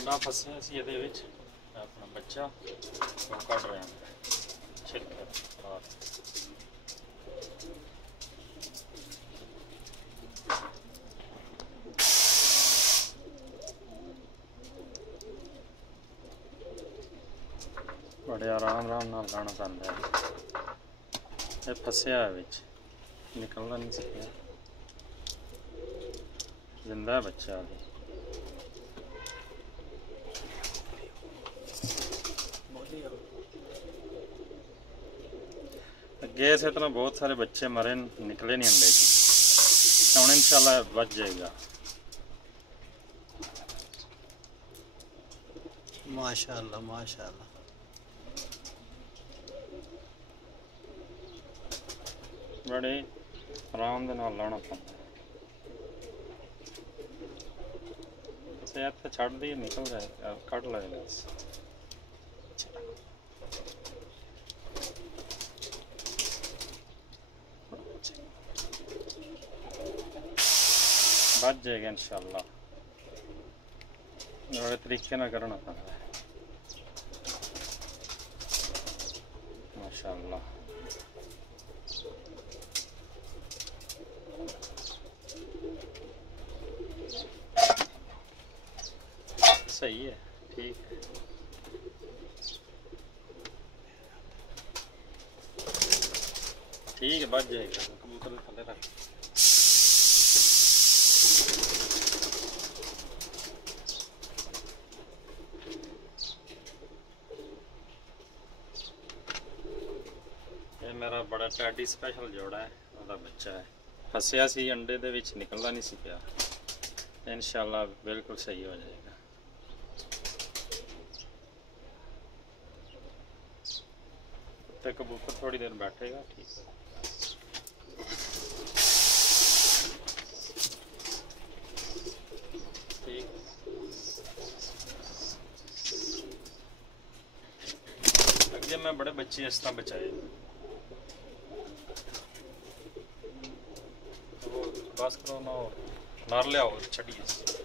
अंडा फसिया सी ਇਹਦੇ ਵਿੱਚ अपना बच्चा वो कट रहे हैं छिलके और बड़े आराम नाल लाना पैंदा है। ये फसिया है विच निकलना नहीं सकिया, जिंदा है बच्चा अभी। अगे से इतना बहुत सारे बच्चे मरे निकले नहीं अंडे से, तो इंशाल्लाह बच जाएगा। माशाअल्लाह माशाअल्लाह। बड़े आराम दे नाल लाना पैंदा है। इत्थे छड़ दी निकल जाए कट लगेगा। बच जाएगा इंशाल्लाह। बड़े तरीके ना करना पैंदा है माशाअल्लाह। सही है, ठीक है। ठीक है, बच जाएगा। कबूतर थले रख। ये मेरा बड़ा टैडी स्पेशल जोड़ा है, ਉਹਦਾ बच्चा है। फसिया सी अंडे दे विच निकलदा नहीं सी पिया। इंशाल्लाह बिल्कुल सही हो जाएगा। तो कबूतर थोड़ी देर बैठेगा, ठीक है। ठीक, अगे मैं बड़े बच्चे इस तरह बचाए, तो बस करो ना, नार ले आओ छड़िए।